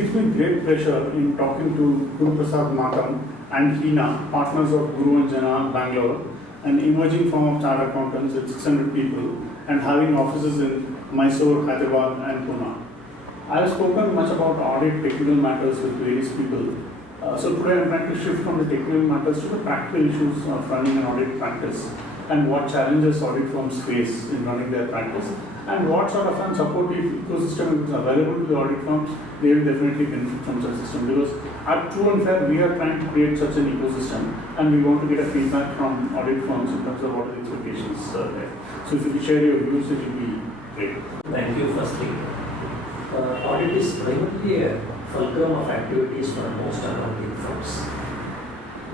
gives me great pleasure in talking to Guruprasad, Makam and Heena, partners of Guru Jana, Bangalore, an emerging firm of chartered accountants with 600 people and having offices in Mysore, Hyderabad and Pune. I have spoken much about audit technical matters with various people. So today I am trying to shift from the technical matters to the practical issues of running an audit practice and what challenges audit firms face in running their practice and what sort of a supportive ecosystem is available to the audit firms. They will definitely benefit from such a system, because at True and Fair we are trying to create such an ecosystem and we want to get a feedback from audit firms in terms of what are the expectations there. So if you could share your views, it will be great. Thank you firstly. Audit is primarily a fulcrum of activities for most accounting firms.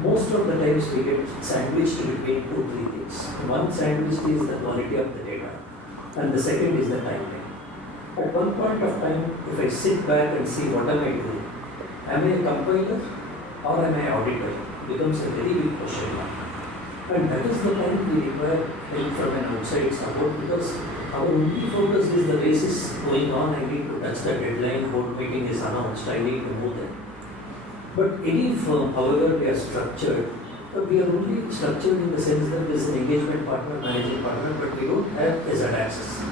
Most of the times we get sandwiched between 2-3 things. One sandwich is the quality of the data and the second is the timeline. At one point of time, if I sit back and see what am I doing, am I a compiler or am I auditor, becomes a very big question mark. And that is the time we require help from an outside support, because our only focus is the basis going on. I need to touch the deadline, board meeting is announced, I need to move them. But any firm, however we are structured, we are only structured in the sense that there is an engagement partner, managing partner, but we don't have a Z-axis.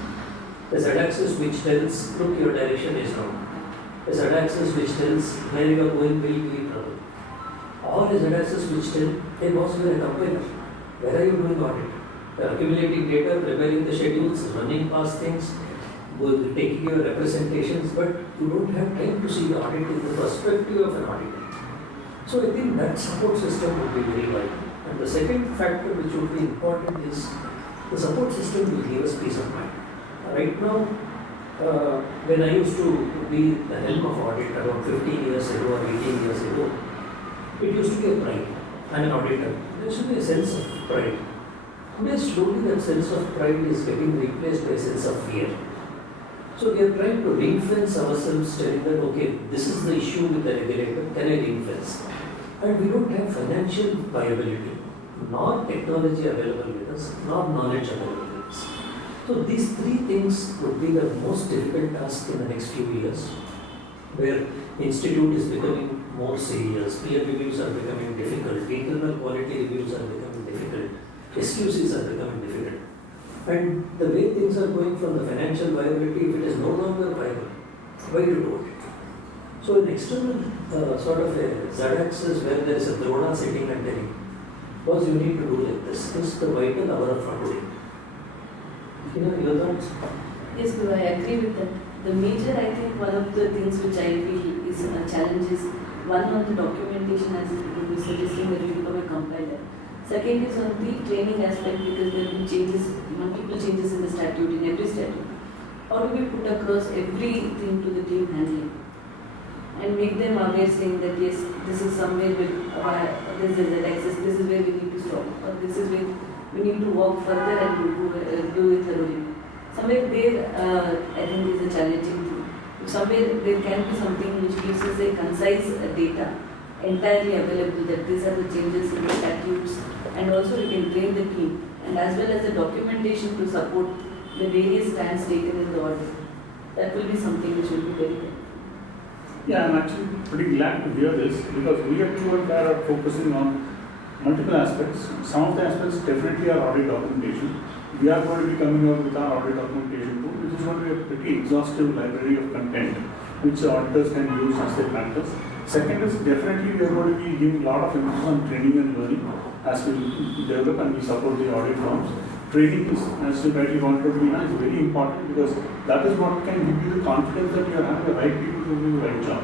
A Z-axis which tells, look, your direction is wrong. A Z-axis which tells where you are going will be in trouble. Or a Z-axis which tells, hey boss, you are a compiler. Where are you doing audit? You are accumulating data, preparing the schedules, running past things, taking your representations, but you don't have time to see the audit in the perspective of an auditor. So I think that support system would be very vital. And the second factor which would be important is the support system will give us peace of mind. Right now, when I used to be the helm of audit around 15 years ago or 18 years ago, it used to be a pride. I'm an auditor. There should be a sense of pride. Today, slowly that sense of pride is getting replaced by a sense of fear. So we are trying to ring-fence ourselves, telling that, okay, this is the issue with the regulator, can I ring-fence? And we don't have financial viability, nor technology available with us, nor knowledge available with us. So these three things would be the most difficult task in the next few years, where institute is becoming more serious, peer reviews are becoming difficult, internal quality reviews are becoming difficult, SQCs are becoming difficult. And the way things are going from the financial viability, if it is no longer viable, why to do it? So an external sort of a Z-axis where there is a Drona sitting and telling, boss, you need to do like this is the vital hour of auditing. Your thoughts? Yes, Guru, I agree with that. The major, I think, one of the things which I feel is a challenge is one on the documentation, as you were suggesting that you become a compiler. Second is on the training aspect, because there will be changes, multiple changes in the statute, in every statute. How do we put across everything to the team handling and make them aware, saying that yes, this is somewhere with this is an access, this is where we need to stop, or this is where we need to walk further and do it thoroughly. Somewhere there, I think is a challenging thing. If somewhere there can be something which gives us a concise data, entirely available, that these are the changes in the statutes, and also we can train the team, and as well as the documentation to support the various stands taken in the audit. That will be something which will be very good. Yeah, I'm actually pretty glad to hear this, because we at True and Fair are focusing on multiple aspects. Some of the aspects definitely are audit documentation. We are going to be coming out with our audit documentation tool, which is going to be a pretty exhaustive library of content which the auditors can use as they practice. Second is definitely we are going to be giving a lot of emphasis on training and learning as we develop and we support the audit firms. Training is, as you rightly pointed out, Heena, is very important, because that is what can give you the confidence that you are having the right people to do the right job.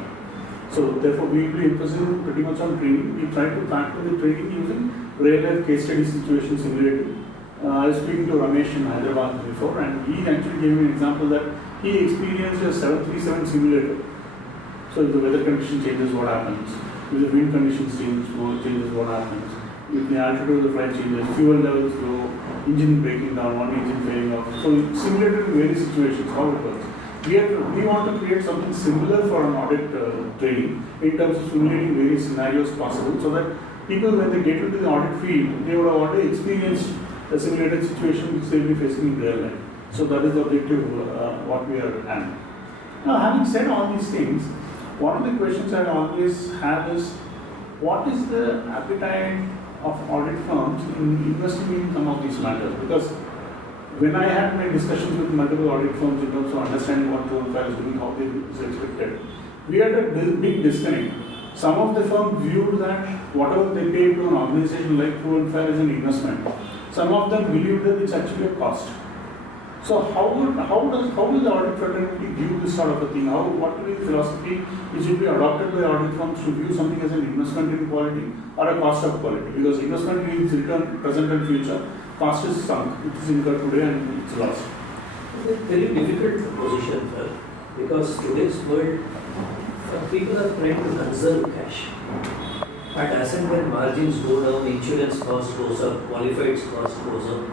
So therefore we will be emphasizing pretty much on training. We try to factor the training using real life case study situation simulated. I was speaking to Ramesh in Hyderabad before, and he actually gave me an example that he experienced a 737 simulator. So if the weather condition changes, what happens? If the wind conditions changes, what happens? If the altitude of the flight changes, fuel levels low, engine breaking down, one engine failing off. So simulated in various situations, how it works. We want to create something similar for an audit training in terms of simulating various scenarios possible, so that people, when they get into the audit field, they would have already experienced a simulated situation which they will be facing in real life. So that is the objective what we are having. Now, having said all these things, one of the questions I always have is, what is the appetite of audit firms in investing in some of these matters? Because when I had my discussions with multiple audit firms in terms of understanding what True and Fair is doing, how they is expected, we had a big disconnect. Some of the firms viewed that whatever they pay to an organization like True and Fair is an investment. Some of them believe that it's actually a cost. So how will the audit fraternity view this sort of a thing? What will be the philosophy which will be adopted by audit firms to view something as an investment in quality or a cost of quality? Because investment means return present and future. Cost is sunk, it is incurred today and it's lost. It's a very difficult position, sir, because today's world, people are trying to conserve cash. And as and when margins go down, insurance cost goes up, qualified cost goes up,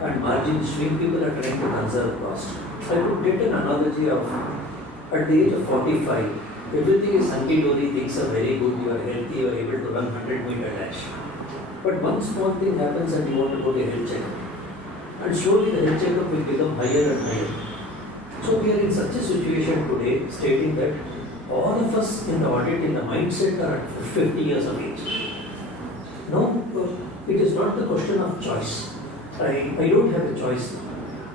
and margins swing, people are trying to conserve cost. I could get an analogy of, at the age of 45, everything is hunky-dory, things are very good, you are healthy, you are able to run 100-meter dash. But one small thing happens and you want to go to a health checkup. And slowly the health checkup will become higher and higher. So we are in such a situation today, stating that all of us in the audit, in the mindset, are at 50 years of age. No, it is not the question of choice. I don't have a choice.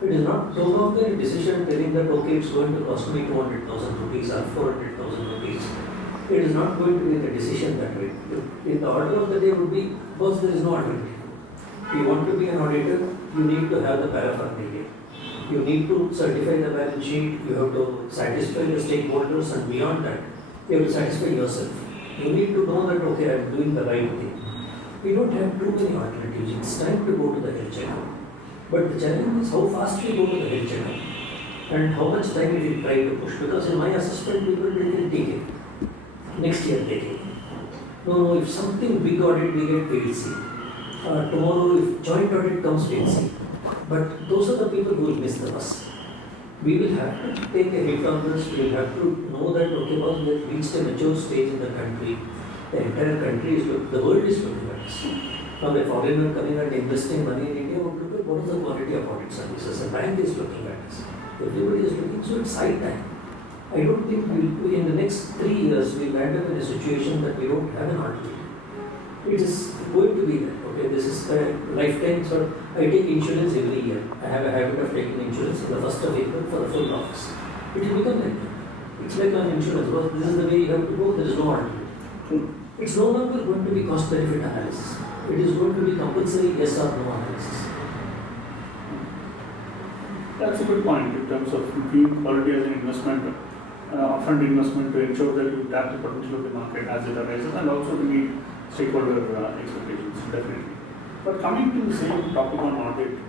It is not no longer a decision telling that okay, it's going to cost me 200,000 rupees or 400,000 rupees. It is not going to be the decision that way. In the order of the day would be, first there is no alternative. If you want to be an auditor, you need to have the paraphernalia. You need to certify the balance sheet, you have to satisfy your stakeholders, and beyond that, you have to satisfy yourself. You need to know that okay, I am doing the right thing. We don't have too many alternatives. It's time to go to the health checkup. But the challenge is how fast we go to the health checkup and how much time we will try to push. Because in my assessment, people will take it. Next year, take it. No, if something big audit we get, we will see. Tomorrow, if joint audit comes, we will see. But those are the people who will miss the bus. We will have to take a hit on this. We will have to know that okay, once we have reached a mature stage in the country, the entire country is the world is looking at us. Now, a foreigner coming and investing money in India would look at what is the quality of audit services. A bank is looking at us. Everybody is looking, so it's high time. I don't think in the next 3 years we'll end up in a situation that we don't have an alternative. It is going to be that. Okay, this is a lifetime sort of. I take insurance every year. I have a habit of taking insurance on the 1st of April for the full office. It will become like that. It's like an insurance. Because this is the way you have to go. There is no alternative. It's no longer going to be cost-benefit analysis. It is going to be compulsory yes or no analysis. That's a good point in terms of viewing quality as an investment, upfront investment to ensure that you tap the potential of the market as it arises and also to meet stakeholder expectations, definitely. But coming to the same topic on audit,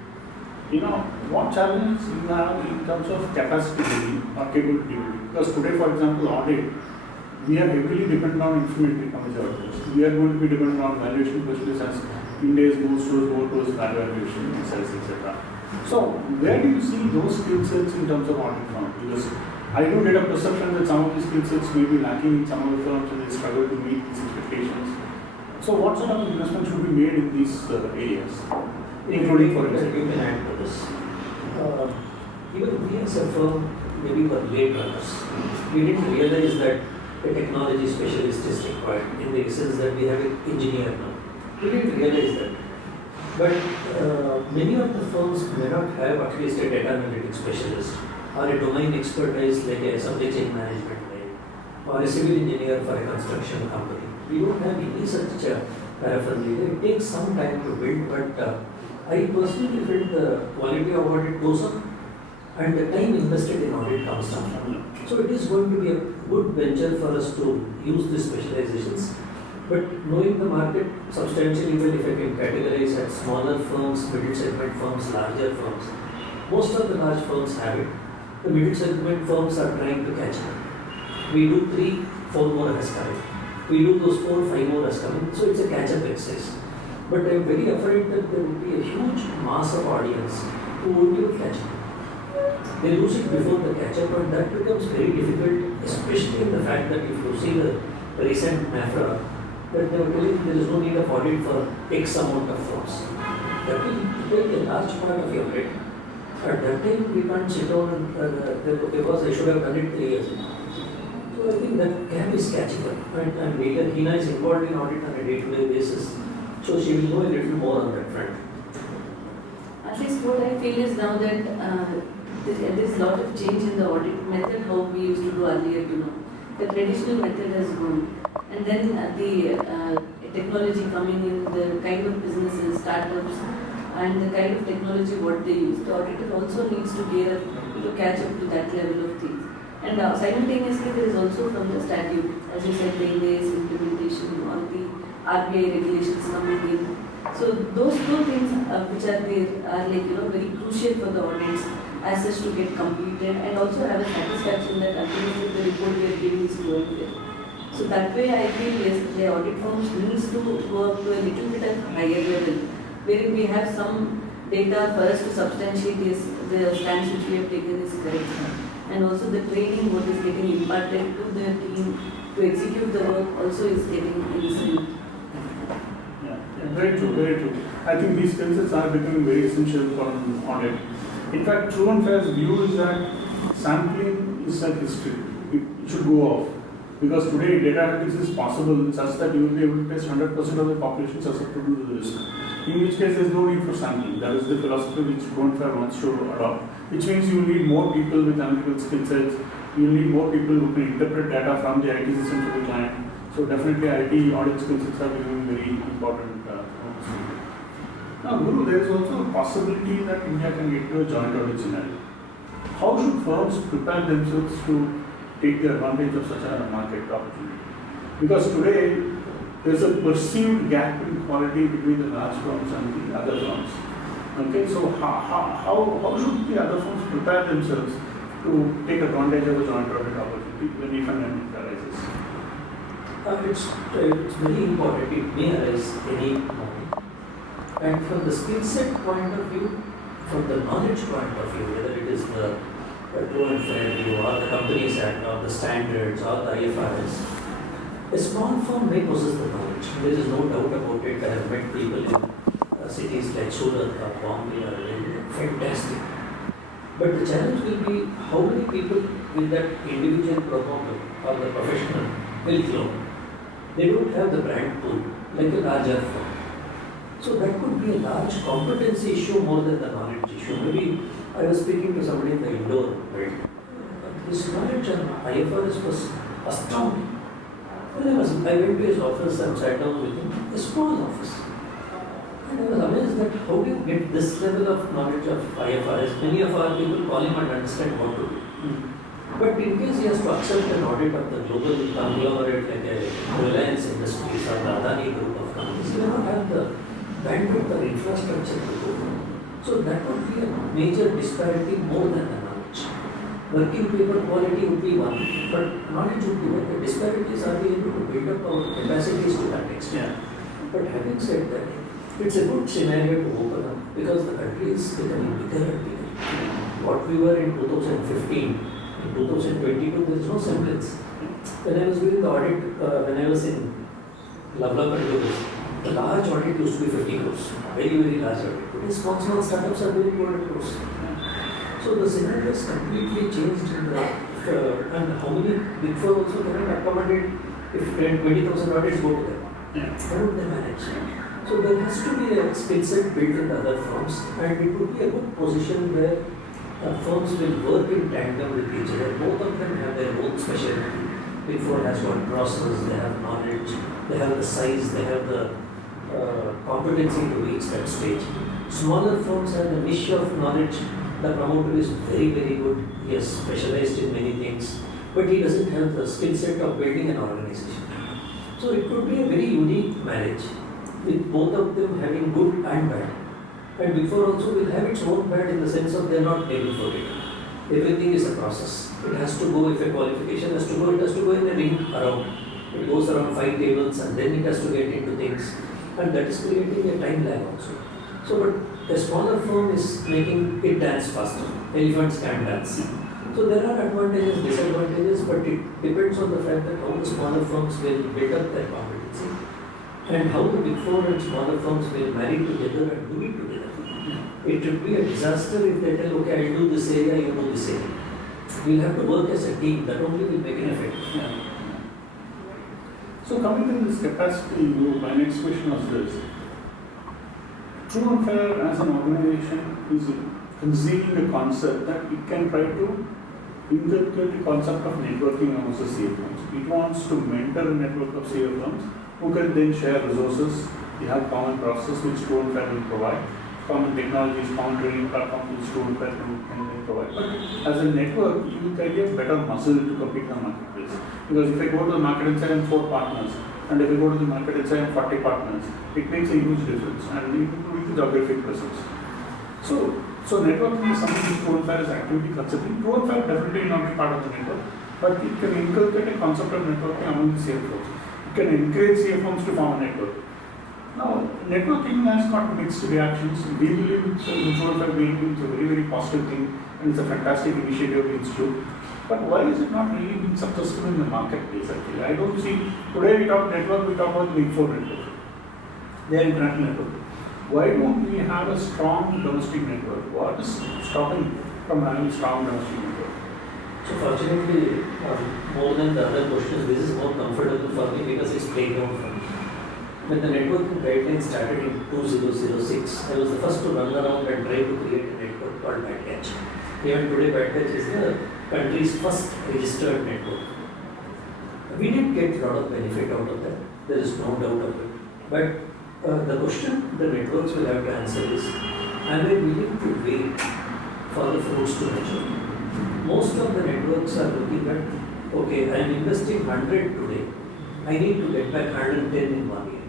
what challenges you have in terms of capacity building or capability building? Because today, for example, audit, we are heavily dependent on informative technology auditors. We are going to be dependent on valuation specialists as India's moves towards value valuation, sales, etc. So, where do you see those skill sets in terms of audit firms? Because I do get a perception that some of these skill sets may be lacking in some of the firms and they struggle to meet these expectations. So, what sort of investment should be made in these areas, including for example? You can add to this. Even we as a firm, maybe were late runners. We didn't realize that a technology specialist is required in the sense that we have an engineer now. We didn't realize that. But many of the firms may not have at least a data analytics specialist or a domain expertise like a supply chain management or a civil engineer for a construction company. We don't have any such paraphernalia. It takes some time to build, but I personally feel the quality of audit goes up and the time invested in audit comes down. So it is going to be a good venture for us to use these specializations. But knowing the market substantially well, if I can categorize at smaller firms, middle segment firms, larger firms, most of the large firms have it. The middle segment firms are trying to catch up. We do 3, 4 more has come. We do those 4, 5 more has come. So it's a catch-up exercise. But I am very afraid that there will be a huge mass of audience who won't even catch up. They lose it before the catch-up, and that becomes very difficult, especially in the fact that if you see the recent NAFRA, that they were telling there is no need of audit for X amount of firms. That will take a large part of your rate. At that time, we can't sit down and because I should have done it 3 years ago. So So I think that gap is catching up. And later Heena is involved in audit on a day-to-day basis. So she will know a little more on that front. At least what I feel is now that there's a lot of change in the audit method, how we used to do earlier, The traditional method has gone. And then the technology coming in, the kind of businesses, startups, and the kind of technology what they use. The auditor also needs to gear up to catch up to that level of things. And simultaneously, there is also from the statute, as you said, the India's implementation on the RBI regulations coming in. So those two things which are there are very crucial for the audience as such to get completed and also have a satisfaction that ultimately the report we are giving is going there. So that way I feel yes, the audit firms needs to go up to a little bit of higher level, wherein we have some data for us to substantiate yes, the stance which we have taken is correct. And also the training what is getting imparted to the team to execute the work also is getting inside. Very true, very true. I think these skill sets are becoming very essential for an audit. In fact, True and Fair's view is that sampling is like history. It should go off. Because today data analytics is possible such that you will be able to test 100% of the population susceptible to the risk. In which case there is no need for sampling. That is the philosophy which True and Fair wants to adopt. Which means you need more people with analytical skill sets. You need more people who can interpret data from the IT system to the client. So definitely IT audit skill sets are becoming very important. Now Guru, there is also a possibility that India can get to a joint audit scenario. How should firms prepare themselves to take the advantage of such a market opportunity? Because today there is a perceived gap in quality between the large firms and the other firms. Okay, so how should the other firms prepare themselves to take advantage of a joint audit opportunity when if and when it arises? It's very important. It may arise any moment. And from the skill set point of view, from the knowledge point of view, whether it is the True and Fair view or the Companies Act or the standards or the IFRS, a small firm may possess the knowledge. There is no doubt about it. I have met people in cities like Surat or Bombay or India. Fantastic. But the challenge will be how many people will that individual promoter or the professional will flow. They don't have the brand pool like a larger firm. So that could be a large competency issue more than the knowledge issue. Maybe I was speaking to somebody in the indoor world. His knowledge on IFRS was astounding. When I went to his office and sat down with him, a small office. And I was amazed that how do you get this level of knowledge of IFRS? Many of our people call him and understand what to do. But in case he has to accept an audit of the global conglomerate like a Reliance Industries or the Adani group of companies, he will not have the bandwidth or infrastructure to do. So that would be a major disparity more than the knowledge. Working paper quality would be one, but knowledge would be one. The disparities are we able to build up our capacities to that extent. But having said that, it's a good scenario to open up because the country is becoming bigger and bigger. What we were in 2015, in 2022, there is no semblance. When I was doing the audit, when I was in Lovelock and Lewis, the large audit used to be 50 crores, very, very large audit. Today, small startups are doing 200 crores. So the scenario has completely changed in the, and how many big four also cannot accommodate if 20,000 audits go to them. How would they manage? So there has to be a skill set built in the other firms, and it would be a good position where firms will work in tandem with each other. Both of them have their own specialty. Big Four has got process, they have knowledge, they have the size, they have the competency to reach that stage. Smaller firms have a niche of knowledge. The promoter is very, very good. He has specialized in many things, but he doesn't have the skill set of building an organization. So it could be a very unique marriage with both of them having good and bad. And Big Four also will have its own bad in the sense of they are not able for it. Everything is a process. It has to go, if a qualification has to go, it has to go in a ring around. It goes around 5 tables and then it has to get into things. And that is creating a time lag also. So, but a smaller firm is making it dance faster. Elephants can dance. So there are advantages, disadvantages, but it depends on the fact that how the smaller firms will build up their competency and how the Big Four and smaller firms will marry together and do it together. It would be a disaster if they tell, okay, I'll do this area, you do this area. We'll have to work as a team, that only will make an effect. Yeah. So coming to this capacity, my next question was this. True and Fair as an organization is conceiving a concept that it can try to inculcate the concept of networking amongst the CA firms. It wants to mentor a network of CA firms who can then share resources. They have common processes which True and Fair will provide, common technologies, common training platforms which True and Fair can then provide. But as a network, you will carry a better muscle to compete in the marketplace. Because if I go to the market and say I have 4 partners, and if I go to the market and say I have 40 partners, it makes a huge difference, and including the geographic presence. So networking is something which True and Fair is actively considering. True and Fair definitely will not be part of the network, but it can inculcate a concept of networking among the CA firms. It can encourage CA firms to form a network. Now, networking has got mixed reactions. We believe it's True and Fair being a very, very positive thing, and it's a fantastic initiative of the institute. But why is it not really being successful in the marketplace actually? I don't see, today we talk network, we talk about Big 4 network. They are international network. Why don't we have a strong domestic network? What is stopping from having a strong domestic network? So fortunately, more than the other questions, this is more comfortable for me because it's playground for me. When the networking guidelines started in 2006, I was the first to run around and try to create a network called BadCatch. Even today, BadCatch is the country's first registered network. We did get a lot of benefit out of that. There is no doubt of it. But the question the networks will have to answer is, am I willing to wait for the fruits to mature? Most of the networks are looking at, okay, I am investing 100 today. I need to get back 110 in 1 year.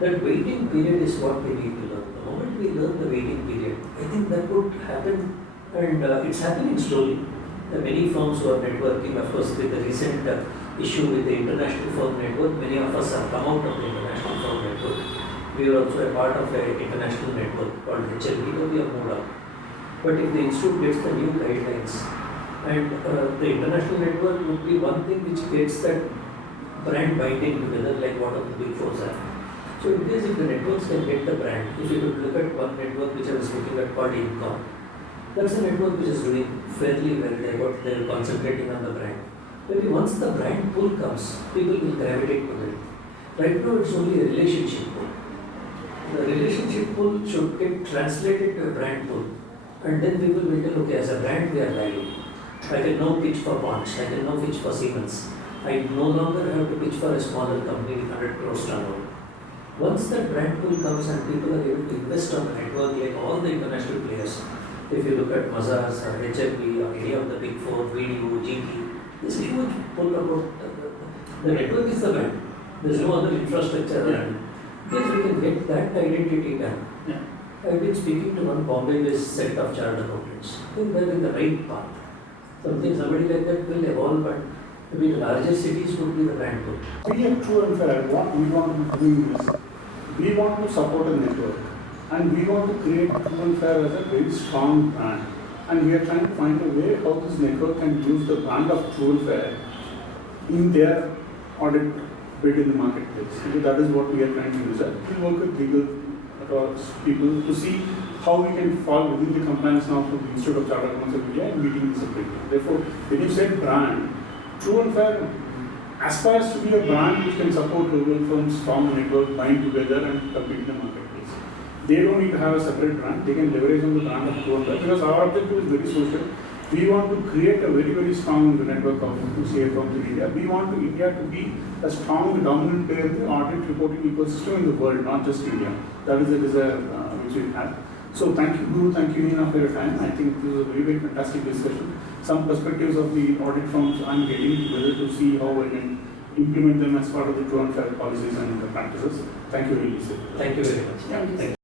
That waiting period is what we need to learn. The moment we learn the waiting period, I think that would happen, and it's happening slowly. There are many firms who are networking, of course, with the recent issue with the international firm network. Many of us have come out of the international firm network. We are also a part of an international network called HLB, so we have moved up. But if the institute gets the new guidelines, and the international network would be one thing which gets that brand binding together, like what of the Big 4s are. So in case if the networks can get the brand, if you could look at one network which I was looking at called Makam, that's a network which is doing fairly well. They're concentrating on the brand. Maybe once the brand pull comes, people will gravitate to it. Right now it's only a relationship pull. The relationship pull should get translated to a brand pull. And then people will tell, okay, as a brand we are valued. I can now pitch for Ponch, I can now pitch for Siemens. I no longer have to pitch for a smaller company with 100 crores turnover. Once that brand pull comes and people are able to invest on the network like all the international players, if you look at Mazars or HLB or any of the Big 4, VDO, GT, there's a huge pull about the network is the brand. There's no other infrastructure around. Yes, we can get that identity done. Yeah. I've been speaking to one Bombay-based set of chartered accountants. I think they're in the right path. Somebody like that will evolve, but maybe the larger cities would be the brand pull. We are True and Fair. What we want to do is, we want to support a network, and we want to create True and Fair as a very strong brand. And we are trying to find a way how this network can use the brand of True and Fair in their audit bid in the marketplace. So that is what we are trying to use. We work with legal people to see how we can fall within the compliance now from the Institute of Chartered Accountants of India and meeting this separately. Therefore, when you said brand, True and Fair aspires to be a brand which can support global firms, form a network, bind together and compete in the marketplace. They don't need to have a separate brand. They can leverage on the brand of True and Fair because our objective is very social. We want to create a very, very strong network of CA firms in India. We want India to be a strong, dominant player in the audit reporting ecosystem in the world, not just India. That is a desire which we have. So thank you, Guru, thank you, Heena, for your time. I think this was a very, very fantastic discussion. Some perspectives of the audit firms I'm getting together to see how I can implement them as part of the True and Fair policies and practices. Thank you, really. Thank you very much. Thank you.